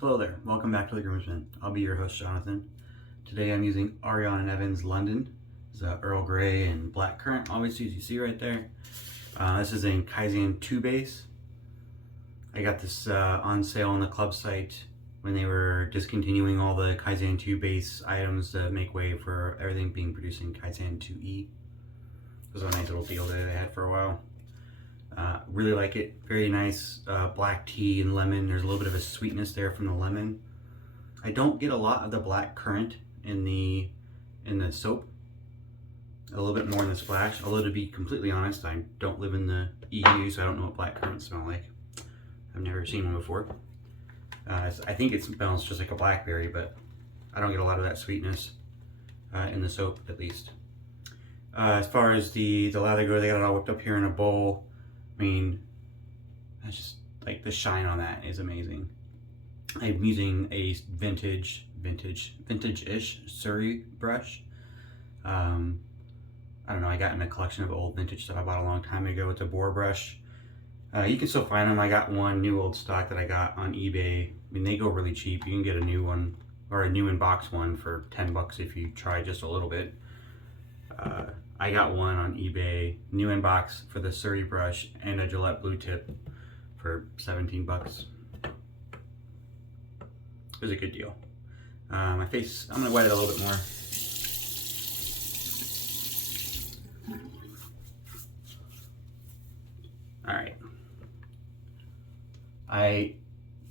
Hello there, welcome back to The Groomsman. I'll be your host, Jonathan. Today I'm using Ariana and Evans London. It's Earl Grey and Black Currant, obviously, as you see right there. This is in Kaizen 2 base. I got this on sale on the club site when they were discontinuing all the Kaizen 2 base items to make way for everything being produced in Kaizen 2E. It was a nice little deal that they had for a while. Really like it. Very nice black tea and lemon. There's a little bit of a sweetness there from the lemon. I don't get a lot of the black currant in the soap. A little bit more in the splash. Although to be completely honest, I don't live in the EU, so I don't know what black currants smell like. I've never seen one before. I think it smells just like a blackberry, but I don't get a lot of that sweetness in the soap, at least. As far as the lather goes, they got it all whipped up here in a bowl. I mean, that's just like the shine on that is amazing. I'm using a vintage-ish Surrey brush. I don't know, I got in a collection of old vintage stuff I bought a long time ago with the Boar brush. You can still find them. I got one new old stock that I got on eBay. I mean, they go really cheap. You can get a new one or a new in box one for 10 bucks if you try just a little bit. I got one on eBay, new in box for the Surrey brush and a Gillette blue tip for 17 bucks. It was a good deal. My face, I'm gonna wet it a little bit more. All right. I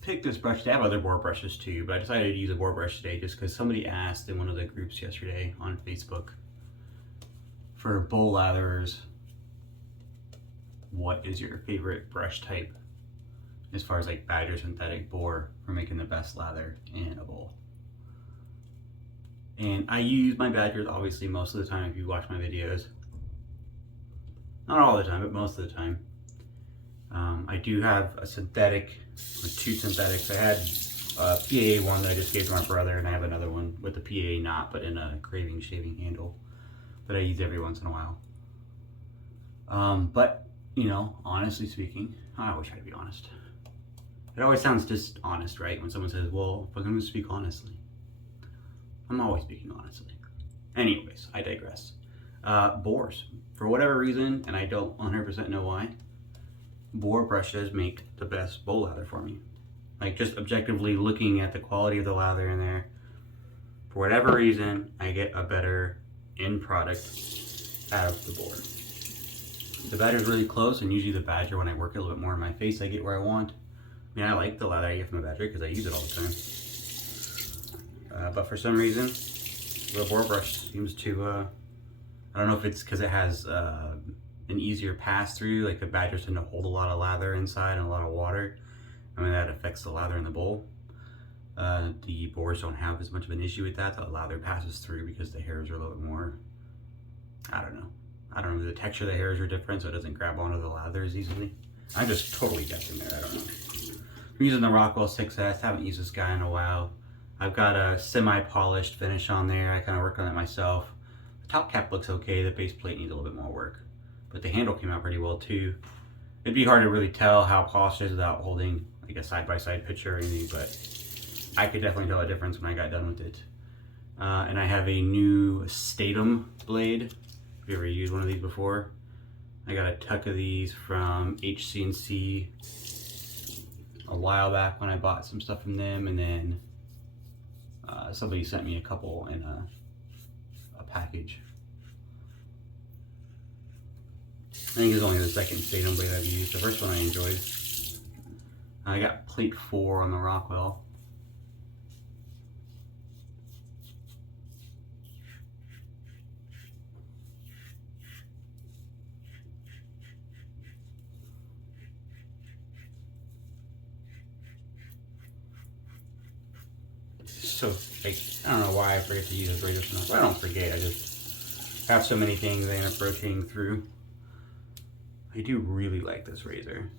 picked this brush. They have other Boar brushes too, but I decided to use a Boar brush today just because somebody asked in one of the groups yesterday on Facebook for bowl latherers, what is your favorite brush type as far as like Badger, synthetic, Boar for making the best lather in a bowl? And I use my Badgers obviously most of the time if you watch my videos. Not all the time, but most of the time. I do have a synthetic, or two synthetics. I had a PAA one that I just gave to my brother, and I have another one with the PAA knot, but in a craving shaving handle that I use every once in a while. But, you know, honestly speaking, I always try to be honest. It always sounds dishonest, right? When someone says, well, if I'm going to speak honestly. I'm always speaking honestly. Anyways, I digress. Boars. For whatever reason, and I don't 100% know why, Boar brushes make the best bowl lather for me. Like, just objectively looking at the quality of the lather in there, for whatever reason, I get a better end product out of the Boar. The Badger's really close, and usually the Badger, when I work it a little bit more in my face, I get where I want. I mean, I like the lather I get from the Badger because I use it all the time. But for some reason, the Boar brush seems to, I don't know if it's because it has an easier pass through, like the Badgers tend to hold a lot of lather inside and a lot of water. I mean, that affects the lather in the bowl. The Boars don't have as much of an issue with that. The lather passes through because the hairs are a little bit more, I don't know, the texture of the hairs are different, so it doesn't grab onto the lather as easily. I'm just totally guessing there, I don't know. I'm using the Rockwell 6S, haven't used this guy in a while. I've got a semi-polished finish on there. I kind of worked on it myself. The top cap looks okay, the base plate needs a little bit more work. But the handle came out pretty well too. It'd be hard to really tell how polished it is without holding like a side-by-side picture or anything, but I could definitely tell a difference when I got done with it. And I have a new Statum Blade. Have you ever used one of these before? I got a tuck of these from HC&C a while back when I bought some stuff from them, and then somebody sent me a couple in a package. I think it's only the second Statum Blade I've used. The first one I enjoyed. I got plate 4 on the Rockwell. So, like, I don't know why I forget to use this razor so much. I don't forget, I just have so many things I end up rotating through. I do really like this razor.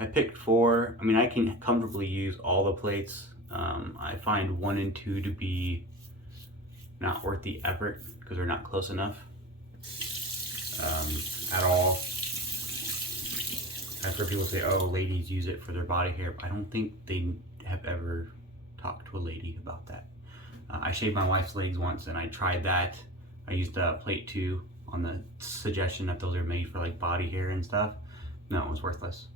I picked 4. I mean, I can comfortably use all the plates. I find 1 and 2 to be not worth the effort because they're not close enough at all. I've heard people say, oh, ladies use it for their body hair. I don't think they have ever talked to a lady about that. I shaved my wife's legs once and I tried that. I used plate 2 on the suggestion that those are made for like body hair and stuff. No, it was worthless.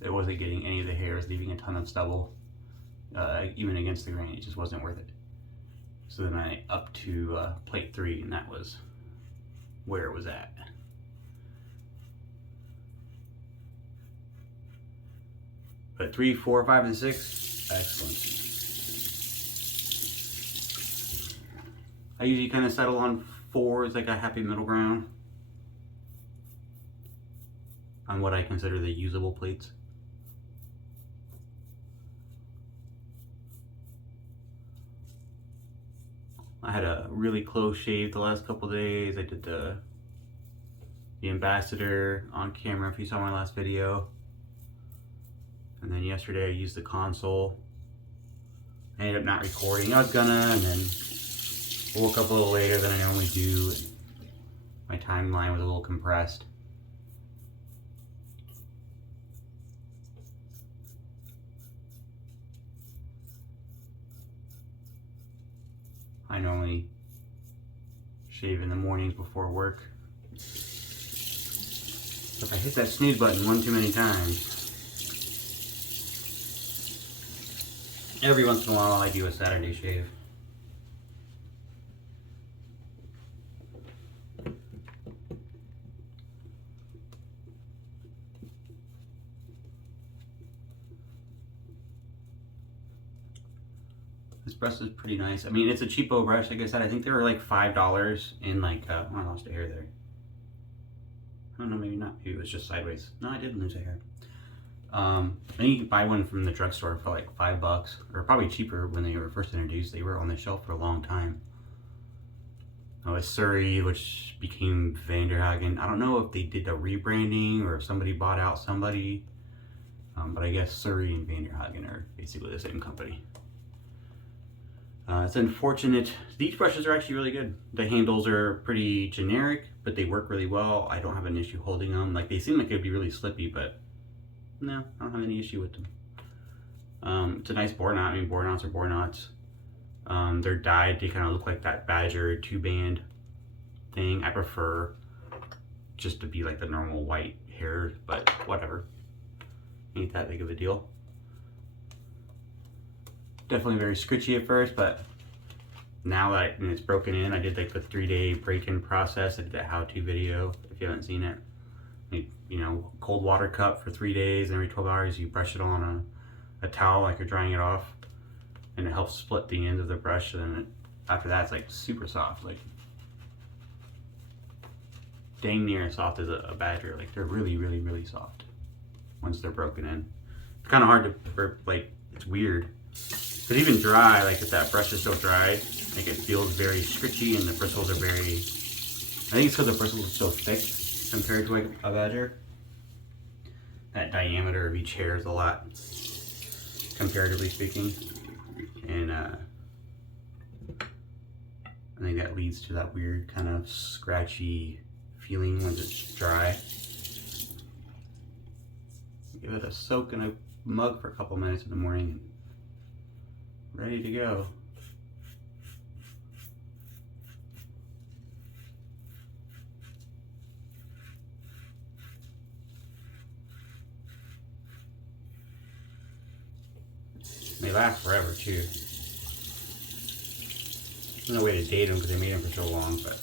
It wasn't getting any of the hairs, leaving a ton of stubble. Even against the grain, it just wasn't worth it. So then I upped to plate 3, and that was where it was at. But 3, 4, 5, and 6, excellent. I usually kind of settle on 4 as like a happy middle ground on what I consider the usable plates. I had a really close shave the last couple days. I did the Ambassador on camera if you saw my last video. And then yesterday I used the console. I ended up not recording. I was gonna, and then woke up a little later than I normally do. And my timeline was a little compressed. I normally shave in the mornings before work. If I hit that snooze button one too many times, every once in a while I do a Saturday shave. This brush is pretty nice. I mean, it's a cheapo brush, like I said. I think they were like $5 in like, oh, I lost a hair there. I don't know, maybe not. Maybe it was just sideways. No, I didn't lose a hair. I think you can buy one from the drugstore for like $5, or probably cheaper when they were first introduced. They were on the shelf for a long time. Oh, it's Surrey, which became Vanderhagen. I don't know if they did a rebranding or if somebody bought out somebody. But I guess Surrey and Vanderhagen are basically the same company. It's unfortunate. These brushes are actually really good. The handles are pretty generic, but they work really well. I don't have an issue holding them. Like, they seem like they'd be really slippy, but no, I don't have any issue with them. It's a nice bore knot. I mean, bore knots are bore knots. They're dyed to kind of look like that Badger 2-band thing. I prefer just to be like the normal white hair, but whatever. Ain't that big of a deal. Definitely very scritchy at first, but now that it's broken in, I did like the 3-day break-in process. I did that how-to video if you haven't seen it. You know, cold water cup for 3 days, and every 12 hours you brush it on a towel like you're drying it off, and it helps split the ends of the brush. And then after that, it's like super soft, like dang near as soft as a Badger. Like, they're really, really, really soft once they're broken in. It's kind of hard to, like, it's weird. But even dry, like if that brush is so dry, like it feels very scritchy, and the bristles are very, I think it's because the bristles are so thick compared to like a Badger. That diameter of each hair is a lot, comparatively speaking. And I think that leads to that weird kind of scratchy feeling when it's dry. Give it a soak in a mug for a couple minutes in the morning, and ready to go. They last forever too. There's no way to date them because they made them for so long, but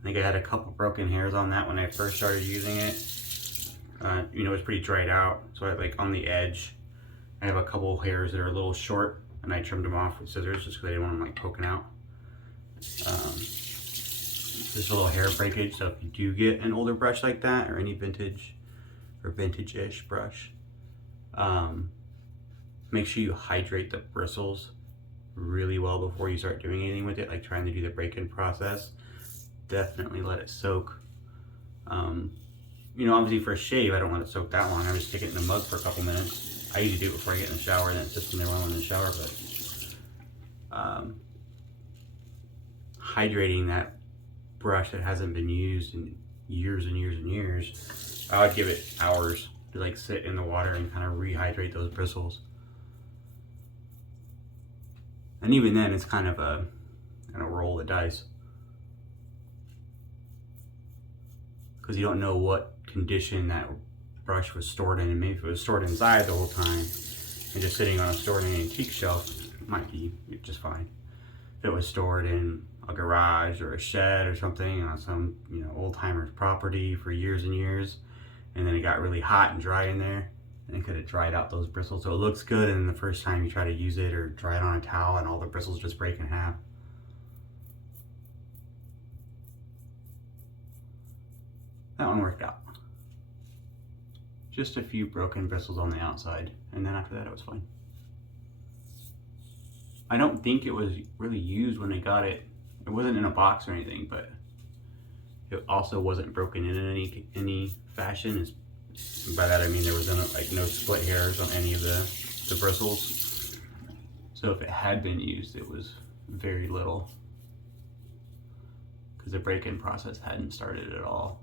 I think I had a couple broken hairs on that when I first started using it. You know, it's pretty dried out, so I like on the edge I have a couple hairs that are a little short, and I trimmed them off with scissors just because I didn't want them like poking out. Just a little hair breakage, so if you do get an older brush like that, or any vintage or vintage-ish brush, make sure you hydrate the bristles really well before you start doing anything with it, like trying to do the break-in process. Definitely let it soak. You know, obviously for a shave, I don't let it soak that long. I just stick it in the mug for a couple minutes. I usually do it before I get in the shower, and then it sits in there while I'm in the shower, but hydrating that brush that hasn't been used in years and years and years, I would give it hours to like sit in the water and kind of rehydrate those bristles. And even then, it's kind of a roll of the dice, because you don't know what condition that brush was stored in. And maybe if it was stored inside the whole time and just sitting on a stored in an antique shelf, it might be just fine. If it was stored in a garage or a shed or something on some, you know, old timer's property for years and years, and then it got really hot and dry in there, and it could have dried out those bristles. So it looks good, and then the first time you try to use it or dry it on a towel, and all the bristles just break in half. That one worked out. Just a few broken bristles on the outside, and then after that it was fine. I don't think it was really used when I got it. It wasn't in a box or anything, but it also wasn't broken in any fashion. By that I mean there was no split hairs on any of the bristles. So if it had been used, it was very little, because the break-in process hadn't started at all.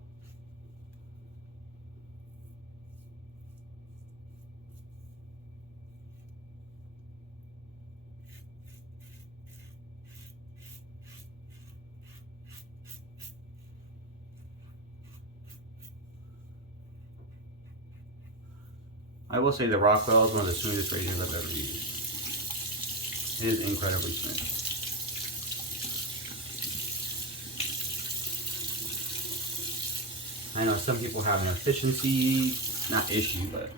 I will say the Rockwell is one of the smoothest razors I've ever used. It is incredibly smooth. I know some people have an efficiency, not issue, but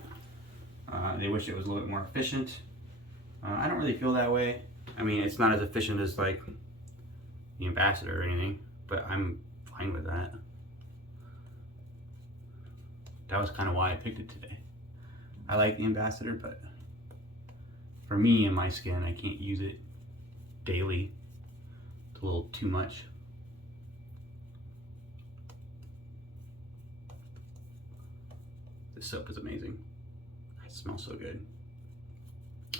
they wish it was a little bit more efficient. I don't really feel that way. I mean, it's not as efficient as like the Ambassador or anything, but I'm fine with that. That was kind of why I picked it today. I like the Ambassador, but for me and my skin, I can't use it daily. It's a little too much. This soap is amazing. It smells so good.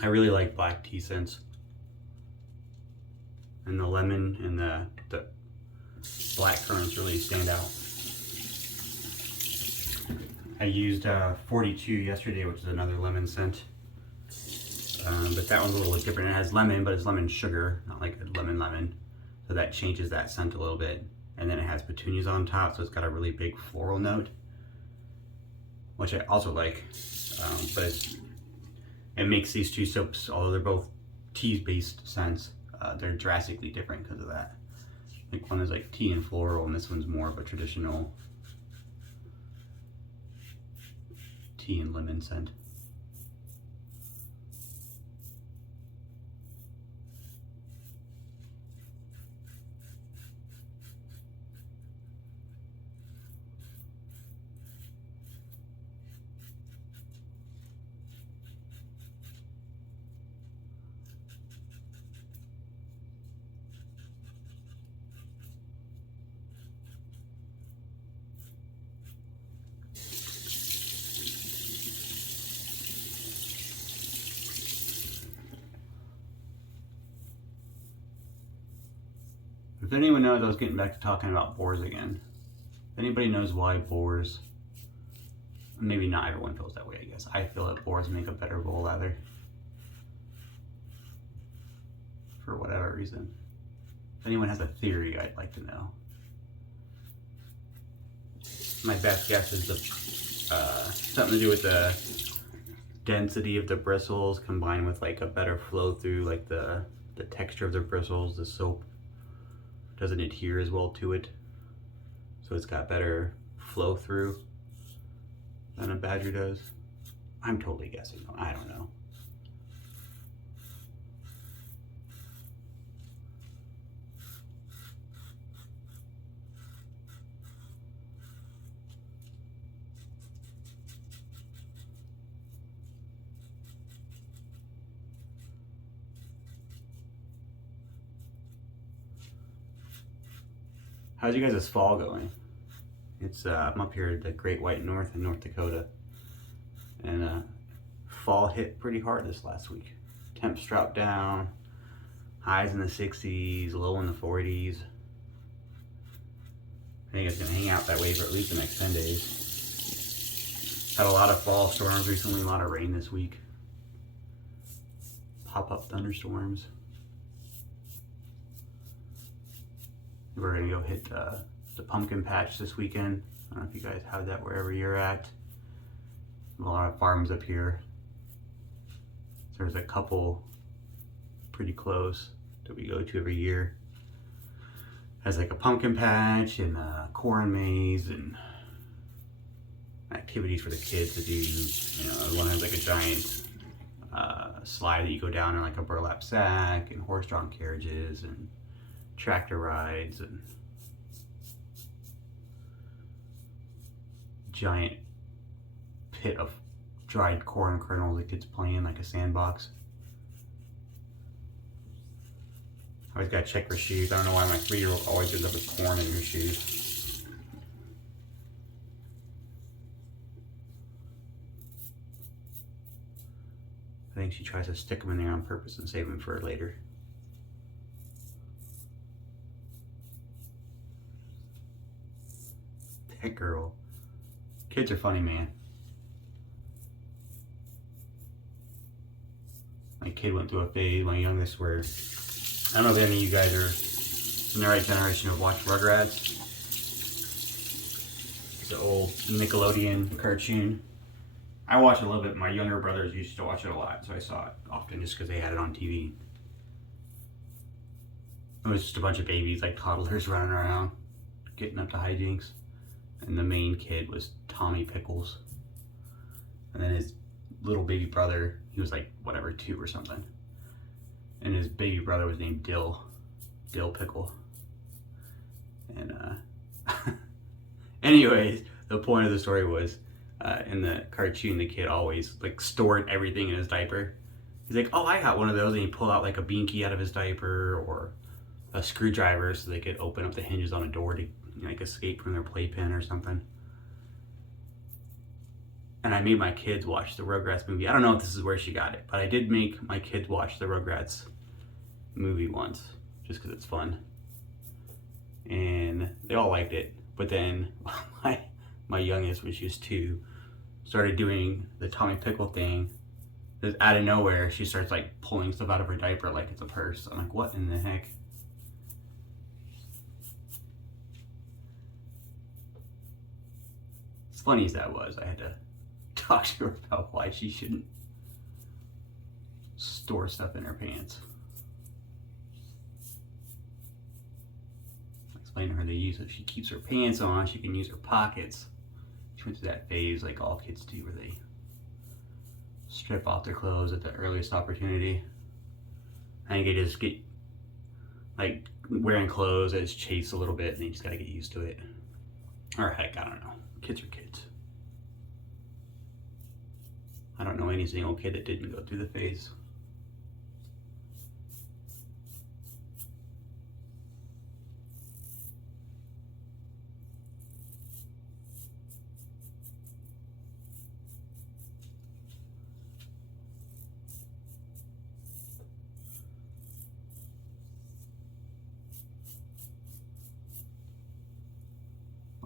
I really like black tea scents. And the lemon and the black currants really stand out. I used 42 yesterday, which is another lemon scent. But that one's a little different. It has lemon, but it's lemon sugar, not like a lemon. So that changes that scent a little bit. And then it has petunias on top, so it's got a really big floral note, which I also like. But it makes these two soaps, although they're both tea-based scents, they're drastically different because of that. Like one is like tea and floral, and this one's more of a traditional tea and lemon scent. If anyone knows, I was getting back to talking about boars again. If anybody knows why boars, maybe not everyone feels that way, I guess. I feel that boars make a better wool leather. For whatever reason. If anyone has a theory, I'd like to know. My best guess is something to do with the density of the bristles combined with like a better flow through, like the texture of the bristles. The soap doesn't adhere as well to it, so it's got better flow through than a badger does. I'm totally guessing, I don't know. How's you guys' fall going? It's I'm up here at the Great White North in North Dakota, and fall hit pretty hard this last week. Temps dropped down, highs in the 60s, low in the 40s. think it's gonna hang out that way for at least the next 10 days. Had a lot of fall storms recently, a lot of rain this week. Pop-up thunderstorms. We're gonna go hit the pumpkin patch this weekend. I don't know if you guys have that wherever you're at. A lot of farms up here. So there's a couple pretty close that we go to every year. Has like a pumpkin patch and a corn maze and activities for the kids to do. You know, one has like a giant slide that you go down in like a burlap sack, and horse-drawn carriages and tractor rides and giant pit of dried corn kernels the kids play in, like a sandbox. I always gotta check for shoes. I don't know why my 3-year-old always ends up with corn in her shoes. I think she tries to stick them in there on purpose and save them for later. That girl. Kids are funny, man. My kid went through a phase, my youngest, where I don't know if any of you guys are in the right generation of watch Rugrats. It's an old Nickelodeon cartoon. I watch it a little bit. My younger brothers used to watch it a lot, so I saw it often just because they had it on TV. It was just a bunch of babies, like toddlers, running around, getting up to hijinks. And the main kid was Tommy Pickles. And then his little baby brother, he was like, whatever, 2 or something. And his baby brother was named Dill Pickle. And anyways, the point of the story was, in the cartoon, the kid always like stored everything in his diaper. He's like, oh, I got one of those, and he pulled out like a binky out of his diaper or a screwdriver so they could open up the hinges on a door to like escape from their playpen or something. And I made my kids watch the Rugrats movie. I don't know if this is where she got it, but I did make my kids watch the Rugrats movie once, just because it's fun. And they all liked it. But then my youngest, when she was 2, started doing the Tommy Pickle thing. Just out of nowhere, she starts like pulling stuff out of her diaper like it's a purse. I'm like, what in the heck? As funny as that was, I had to talk to her about why she shouldn't store stuff in her pants. I explained to her the use of, she keeps her pants on, she can use her pockets. She went through that phase like all kids do where they strip off their clothes at the earliest opportunity. I think they just get like wearing clothes as chase a little bit and they just gotta get used to it. Or heck, I don't know. Kids are kids. I don't know any single kid that didn't go through the phase.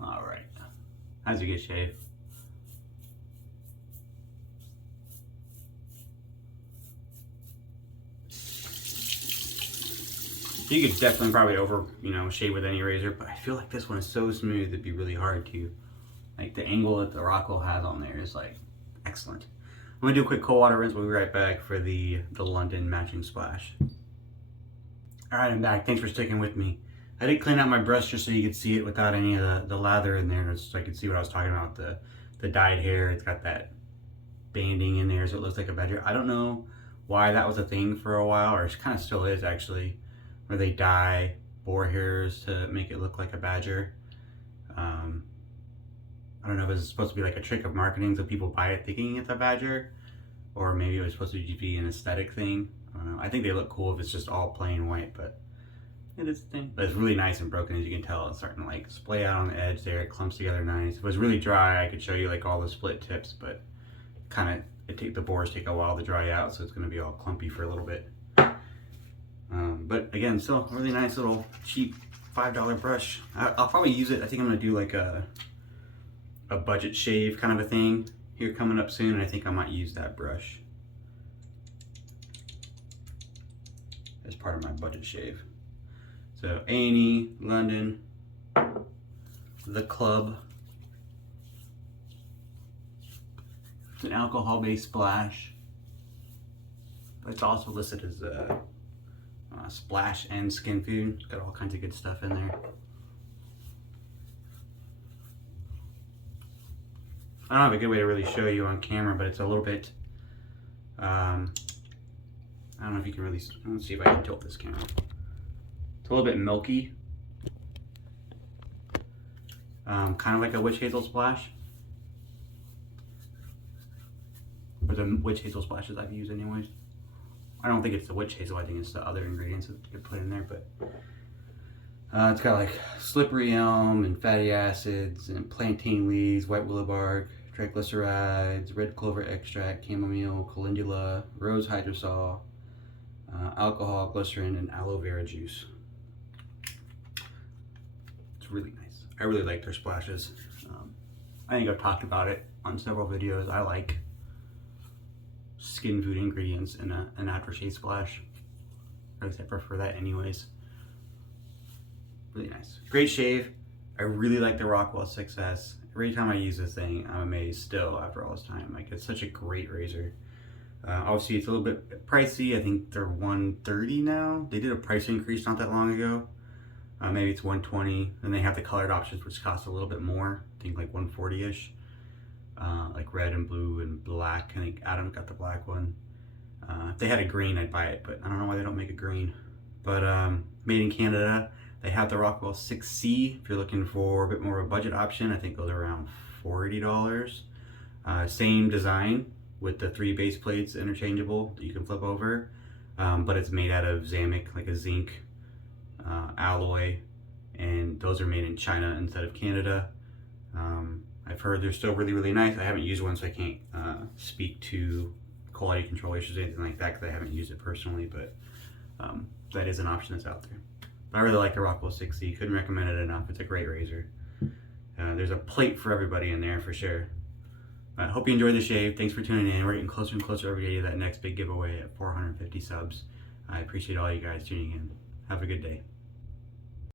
All right. How's a good shave? You could definitely probably shave with any razor, but I feel like this one is so smooth it'd be really hard to, like the angle that the Rockwell has on there is like excellent. I'm gonna do a quick cold water rinse. We'll be right back for the London matching splash. All right, I'm back. Thanks for sticking with me. I did clean out my brush just so you could see it without any of the lather in there, just so I could see what I was talking about, the dyed hair. It's got that banding in there so it looks like a badger. I don't know why that was a thing for a while, or it kind of still is actually, where they dye boar hairs to make it look like a badger. I don't know if it's supposed to be like a trick of marketing so people buy it thinking it's a badger, or maybe it was supposed to be an aesthetic thing. I don't know. I think they look cool if it's just all plain white, but it is a thing. But it's really nice and broken, as you can tell. It's starting to like splay out on the edge there. It clumps together nice. If it was really dry, I could show you like all the split tips, but the boars take a while to dry out, so it's going to be all clumpy for a little bit. But again, still a really nice little cheap $5 brush. I'll probably use it. I think I'm gonna do like a budget shave kind of a thing here coming up soon, and I think I might use that brush as part of my budget shave. So A&E, London, The Club. It's an alcohol-based splash, but it's also listed as a splash and skin food. It's got all kinds of good stuff in there. I don't have a good way to really show you on camera, but it's a little bit, I don't know if you can really, let's see if I can tilt this camera. It's a little bit milky. Kind of like a witch hazel splash. Or the witch hazel splashes I've used anyways. I don't think it's the witch hazel, I think it's the other ingredients that you put in there, but it's got like slippery elm and fatty acids and plantain leaves, white willow bark, triglycerides, red clover extract, chamomile, calendula, rose hydrosol, alcohol, glycerin, and aloe vera juice. It's really nice. I really like their splashes. I think I've talked about it on several videos. I like skin food ingredients in an aftershave splash. Or at least I prefer that anyways. Really nice. Great shave. I really like the Rockwell 6S. Every time I use this thing, I'm amazed still after all this time. Like, it's such a great razor. Obviously, it's a little bit pricey. I think they're $130 now. They did a price increase not that long ago. Maybe it's $120. Then they have the colored options, which cost a little bit more. I think like $140-ish. Like red and blue and black. I think Adam got the black one. If they had a green, I'd buy it, but I don't know why they don't make a green. But made in Canada. They have the Rockwell 6C. If you're looking for a bit more of a budget option, I think those are around $40. Same design with the 3 base plates interchangeable that you can flip over, but it's made out of Zamic, like a zinc alloy, and those are made in China instead of Canada. I've heard they're still really, really nice. I haven't used one, so I can't speak to quality control issues or anything like that because I haven't used it personally, but that is an option that's out there. But I really like the Rockwell 6C. Couldn't recommend it enough. It's a great razor. There's a plate for everybody in there for sure. I hope you enjoyed the shave. Thanks for tuning in. We're getting closer and closer every day to that next big giveaway at 450 subs. I appreciate all you guys tuning in. Have a good day.